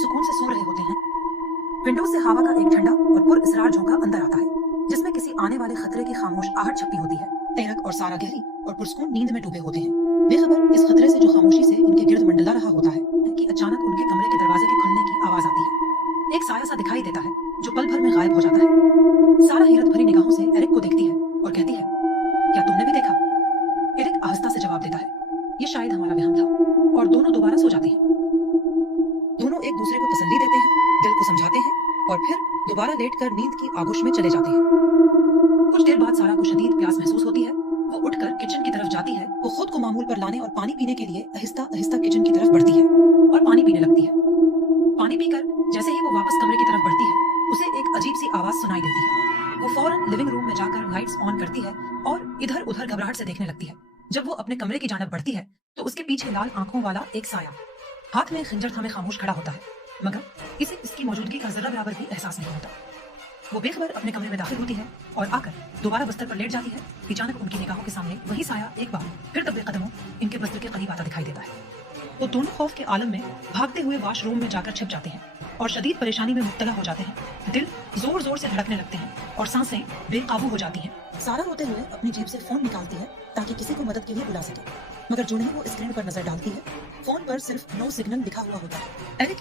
सुकून से सो रहे होते हैं, विंडो से हवा का एक ठंडा और पुरअसरार झोंका अंदर आता है, जिसमें किसी आने वाले खतरे की खामोश आहट छपी होती है। एरिक और सारा गहरी और पुरसुकून नींद में डूबे होते हैं, बेखबर इस खतरे से जो खामोशी से इनके गिर्द मंडला रहा होता है कि अचानक उनके कमरे के दरवाजे के खुलने की आवाज आती है। एक साया सा दिखाई देता है जो पल भर में गायब हो जाता है। सारा हैरत भरी निगाहों से एरिक को देखती है और कहती है, क्या तुमने भी देखा? एरिक आहिस्ता से जवाब देता है, ये शायद हमारा वहम था, और दोनों दोबारा सो जाते हैं। दोनों एक दूसरे को तसल्ली देते हैं, दिल को समझाते हैं और फिर दोबारा लेटकर नींद की आगोश में चले जाते हैं। कुछ देर बाद सारा को शदीद प्यास महसूस होती है। वो उठकर किचन की तरफ जाती है। वो खुद को मामूल पर लाने और पानी पीने के लिए आहिस्ता आहिस्ता किचन की तरफ बढ़ती है और पानी पीने लगती है। पानी पीकर जैसे ही वो वापस कमरे की तरफ बढ़ती है, उसे एक अजीब सी आवाज सुनाई देती है। वो फौरन लिविंग रूम में जाकर लाइट्स ऑन करती है और इधर उधर घबराहट से देखने लगती है। जब वो अपने कमरे की जानिब बढ़ती है तो उसके पीछे लाल आंखों वाला एक साया हाथ में खंजर थामे खामोश खड़ा होता है, मगर इसे इसकी मौजूदगी का जरा बराबर भी एहसास नहीं होता। वो बेखबर अपने कमरे में दाखिल होती है और आकर दोबारा बस्तर पर लेट जाती है। अचानक उनकी निगाहों के सामने वही साया एक बार फिर दबे कदमों इनके बस्तर के करीब आता दिखाई देता है। वो दोनों खौफ के आलम में भागते हुए वॉशरूम में जाकर छिप जाते हैं और शदीद परेशानी में मुब्तला हो जाते हैं। दिल जोर जोर से धड़कने लगते हैं और सांसें बेकाबू हो जाती हैं। सारा रोते हुए अपनी जेब से फोन निकालती है ताकि किसी को मदद के लिए बुला सके, मगर जो नहीं वो स्क्रीन पर नजर डालती है, फोन पर सिर्फ नो सिग्नल लिखा हुआ होता है। एरिक